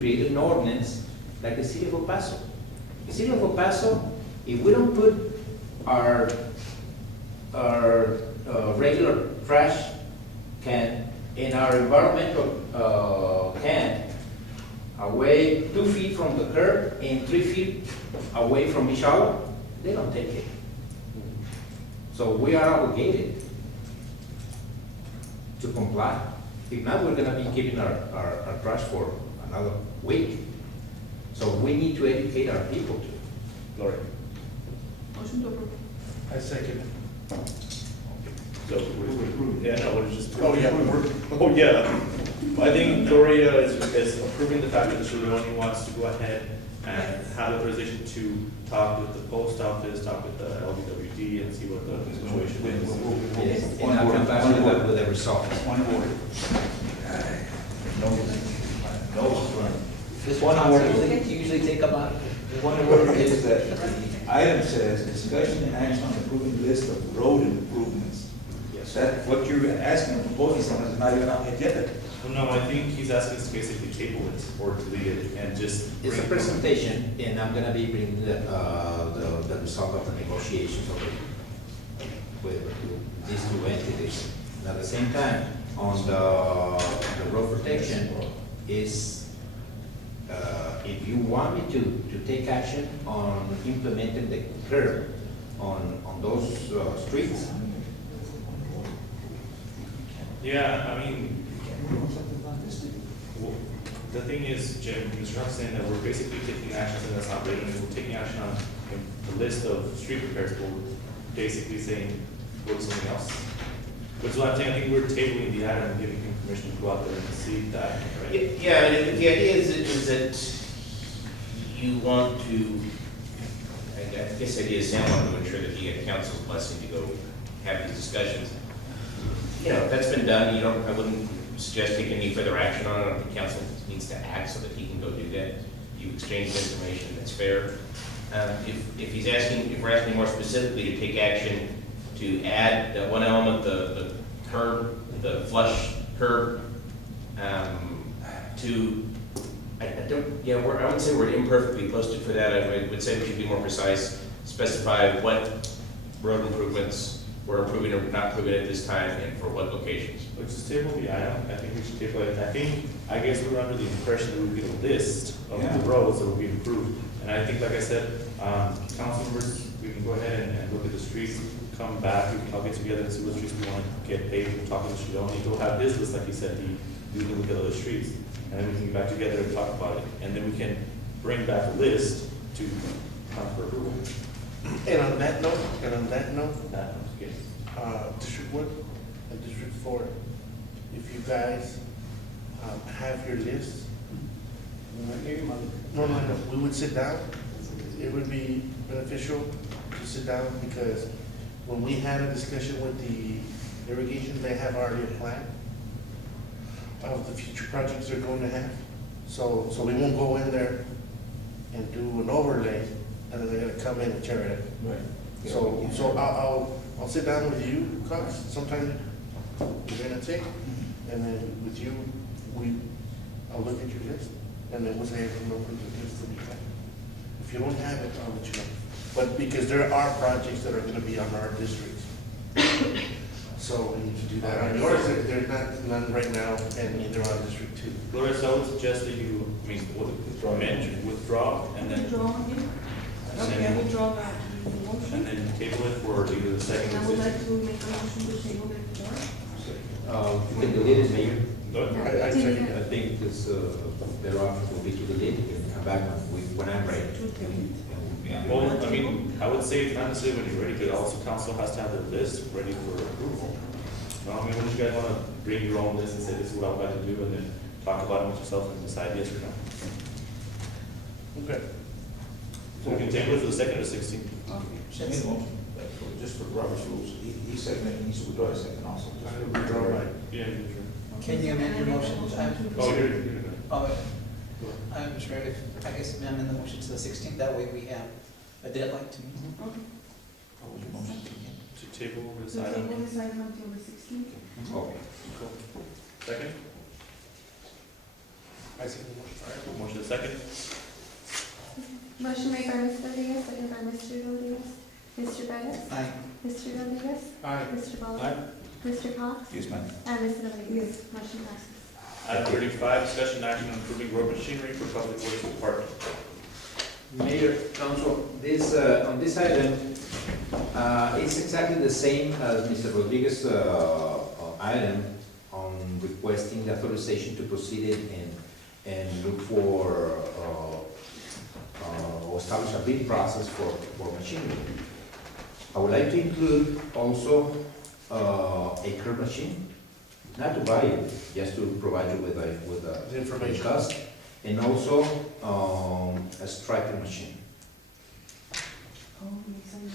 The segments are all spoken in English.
create an ordinance like the city of El Paso. The city of El Paso, if we don't put our regular trash can in our environmental can away 2 feet from the curb and 3 feet away from each other, they don't take it. So we are obligated to comply. If not, we're gonna be keeping our trash for another week. So we need to educate our people too. Gloria. Motion to approve. I second. So, yeah, no, we're just. Oh, yeah. Oh, yeah. I think Gloria is approving the fact that she only wants to go ahead and have authorization to talk with the post office, talk with the LBWD and see what the situation is. Yes, and I'll come back with the results. Point of order. No. This one word, usually take about. Point of order is that the item says discussion and action on approving list of road improvements. Yes. That, what you're asking and proposing something is not even on the agenda. Well, no, I think he's asking us to basically table it or delete it and just. It's a bring- presentation, and I'm gonna be bringing the result of the negotiations with these two entities. And at the same time, on the road protection is, if you want me to take action on implementing the curb on those streets, Yeah, I mean, well, the thing is, Jim, Mr. Hunt's saying that we're basically taking actions and that's not written, we're taking action on the list of street repairs, but we're basically saying, go to something else. Which is what I'm saying, I think we're tabling the item and giving him permission to go out there and see that, right? Yeah, and the idea is that you want to, I guess the idea is Sam wanted to ensure that he had council's blessing to go have these discussions. You know, if that's been done, I wouldn't suggest taking any further action on it. I don't think council needs to act so that he can go do that. You exchange information, that's fair. If he's asking, if we're asking more specifically to take action to add that one element, the curb, the flush curb, to, I don't, yeah, I would say we're imperfectly posted for that. I would say we should be more precise, specify what road improvements we're approving or not approving at this time and for what locations. Let's just table the item, I think we should table it, I guess we were under the impression that we would get a list of the roads that would be improved. And I think, like I said, council members, we can go ahead and look at the streets, come back, I'll get together and see what streets we want to get paved, we'll talk to Mr. Leone, he'll have his list, like he said, we can look at other streets. And then we can get back together and talk about it, and then we can bring back a list to come for approval. And on that note, That, yes. District 1 and District 4, if you guys have your list, no, we would sit down. It would be beneficial to sit down because when we had a discussion with the irrigation, they have already a plan of the future projects they're going to have. So we won't go in there and do an overlay and then they're gonna come in and tear it up. Right. So I'll sit down with you, Cox, sometime you're gonna take, and then with you, I'll look at your list, and then we'll say, no, the list will be fine. If you don't have it, I'll let you know. But because there are projects that are gonna be on our districts. So we need to do that. On yours, there's none right now, and neither on District 2. Gloria, so I would suggest that you, withdraw, and then, Withdraw again? Okay, I withdraw that and motion. then table it for either the second And I or would the like to make a motion to table it for. you can delete it, Mayor. I second I think this better option will be to delete it and come back when I'm ready. Well, I mean, I would say it's not necessarily when you're ready, but also council has to have their list ready for approval. No, I mean, when you guys wanna bring your own list and say this is what I would like to do, and then talk about it with yourself and decide yes or no. Okay. So we can table it for the second or 16th. Second motion, just for Robert's rules, he seconded, he needs to withdraw his second also. I will withdraw mine. Yeah, sure. Can you amend your motion? Oh, you're good. Oh, I'm Mr. Mayor, I guess amend the motion to the 16th, that way we have a deadline to meet. Okay. What was your motion? To table this So item. table this item until the 16th. Okay. Cool. Second? I see the motion. All right, motion is second. Motion made by Mr. Rodriguez, second by Mr. Rodriguez. Mr. Pettis? Aye. Mr. Rodriguez? Aye. Mr. Bowley? Aye. Mr. Cox? Yes, ma'am. And Mr. Rodriguez? Motion passes. Item 35, discussion action on approving road machinery for public works department. Mayor, Council, this, on this item, it's exactly the same as Mr. Rodriguez' item on requesting the authorization to proceed and look for, or establish a bid process for machinery. I would like to include also a curb machine, not to buy it, just to provide you with The a information. cost, and also a striker machine. Oh, makes sense.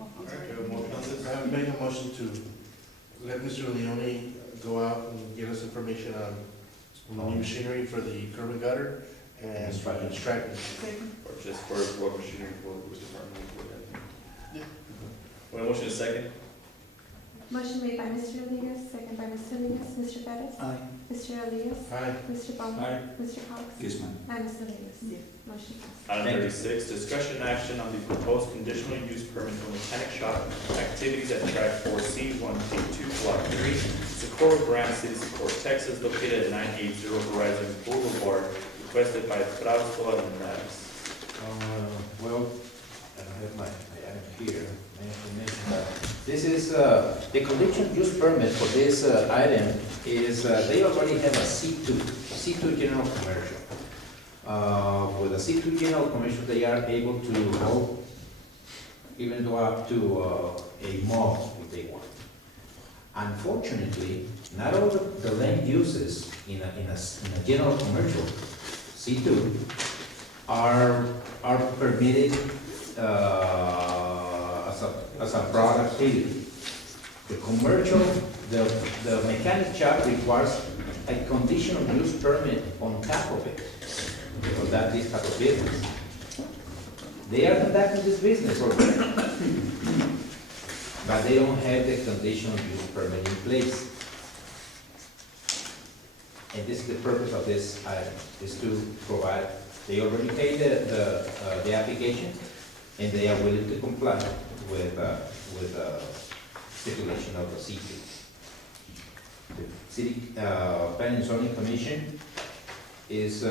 Oh, All I'm right, sorry. do you have a motion on this? I make a motion to let Mr. Leone go out and get us information on new machinery for the curb and gutter and Striping. striping. Second. Or just for road machinery for which department? Yeah. Well, motion is second. Motion made by Mr. Rodriguez, second by Mr. Rodriguez. Mr. Pettis? Aye. Mr. Rodriguez? Aye. Mr. Bowley? Aye. Mr. Cox? Yes, ma'am. And Mr. Rodriguez? Motion passes. Item Thank you. 36, discussion action on the proposed conditional use permit for mechanic shop activities at track 4C, 1T2, Block 3, Socorro Grant City, Socorro, Texas, located at 980 Horizon Boulevard, requested by Frausto and Neves. Well, I don't have my item here, my information, but this is, the conditional use permit for this item is, they already have a C2 general commercial. With a C2 general commercial, they are able to go even though up to a mall if they want. Unfortunately, not all the land uses in a general commercial, C2, are permitted as a broad activity. The commercial, the mechanic shop requires a conditional use permit on top of it, for this type of business. They are conducting this business already, but they don't have the conditional use permit in place. And this is the purpose of this item, is to provide, they already paid the application, and they are willing to comply with the stipulation of the C2. The City Planning and Zoning Commission is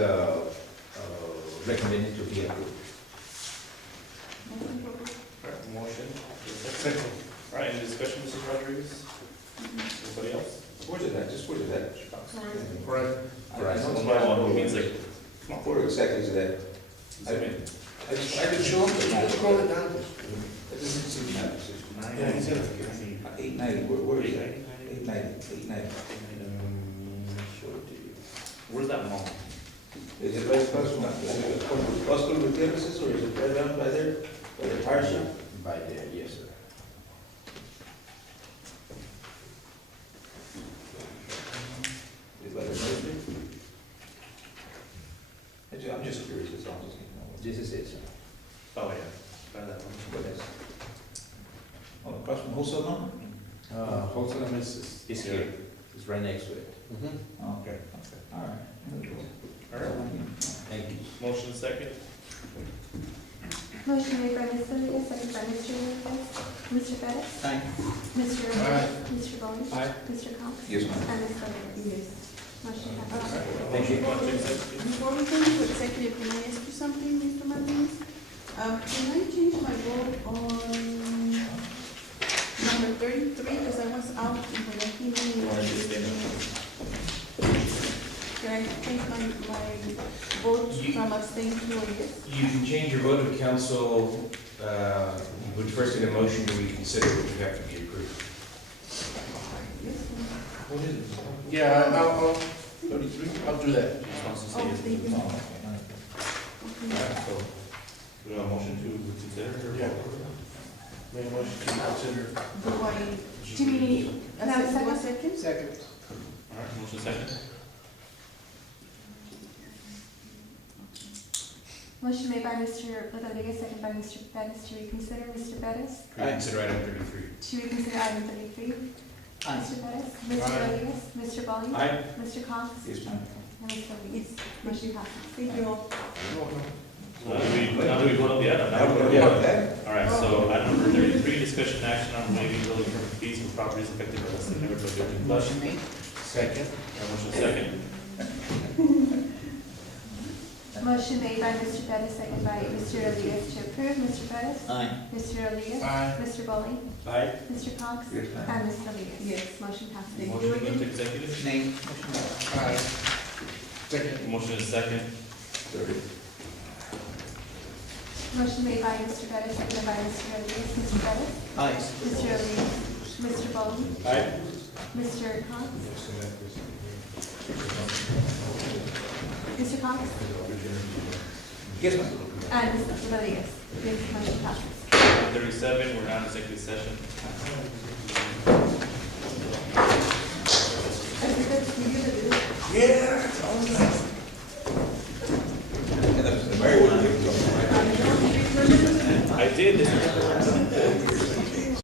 recommended to be approved. Motion to approve. All right, motion. Is there a second? Second. All right, any discussion, Mrs. Rodriguez? Anybody else? Where's it at? Just where's it at? Right. Right. One by one, who means like, come on, Where exactly is it at? zoom in. I can show them, but Just scroll it down. it doesn't seem to have. Yeah, he's in it. 890, where is it? 890. Show it to you. Where's that mall? Is it right across from, Hospital Gutierrez's, or is it right around by there, by the tire shop? By there, yes, sir. Is it by the nursery? I'm just curious, that's all, just, This is it, sir. Oh, yeah. By that one. what is? Oh, across from wholesale number? Wholesale number is here, it's right next to it. Oh, okay, all right. All right, Thank you. motion second. Motion made by Mr. Rodriguez, second by Mr. Rodriguez. Mr. Pettis? Aye. Mr. Rodriguez? Mr. Bowley? Aye. Mr. Cox? Yes, ma'am. And Ms. Rodriguez? Motion passes. Thank you. Before we go into executive, can I ask you something, Mr. Martinez? Can I change my vote on number 33, because I was out in the hearing? Can I change my vote from abstain to a yes? You can change your vote of council, you would first get a motion to reconsider, which would have to be approved. What is it? Yeah, I'll 33? I'll do that. Just wants to see Oh, it. thank you. Oh, All right, so, do we have a motion to consider? or- Yeah. Make a motion to consider. Do I, do you need a No, second? second. Second. All right, motion second. Motion made by Mr. Rodriguez, second by Mr. Pettis to reconsider. Mr. Pettis? Reconsider item 33. To reconsider item 33. Aye. Mr. Pettis? Mr. Aye. Rodriguez? Mr. Bowley? Aye. Mr. Cox? Yes, ma'am. and Ms. Rodriguez. Motion passes. Thank you all. Now do we vote on the item? Now we're gonna vote that. All right, so item number 33, discussion action on waiving building permit fees for properties affected by the city limit for 13 plus. Motion made. Second. Motion second. Motion made by Mr. Pettis, second by Mr. Rodriguez to approve. Mr. Pettis? Aye. Mr. Rodriguez? Aye. Mr. Bowling? Aye. Mr. Cox? Yes, ma'am. And Ms. Rodriguez? Yes. Motion passes. Thank you Motion to go again. into executive. Nay. Motion made. Aye. Second. Motion is second. Motion made by Mr. Pettis, seconded by Mr. Rodriguez. Mr. Pettis? Aye. Mr. Rodriguez? Mr. Bowling? Aye. Mr. Cox? Mr. Cox? Yes, ma'am. And Ms. Rodriguez? Yes, motion passes. 37, we're now in executive session. I think that's you that did it. Yeah, it's all nice. And the mayor would give it to him, right? I did this.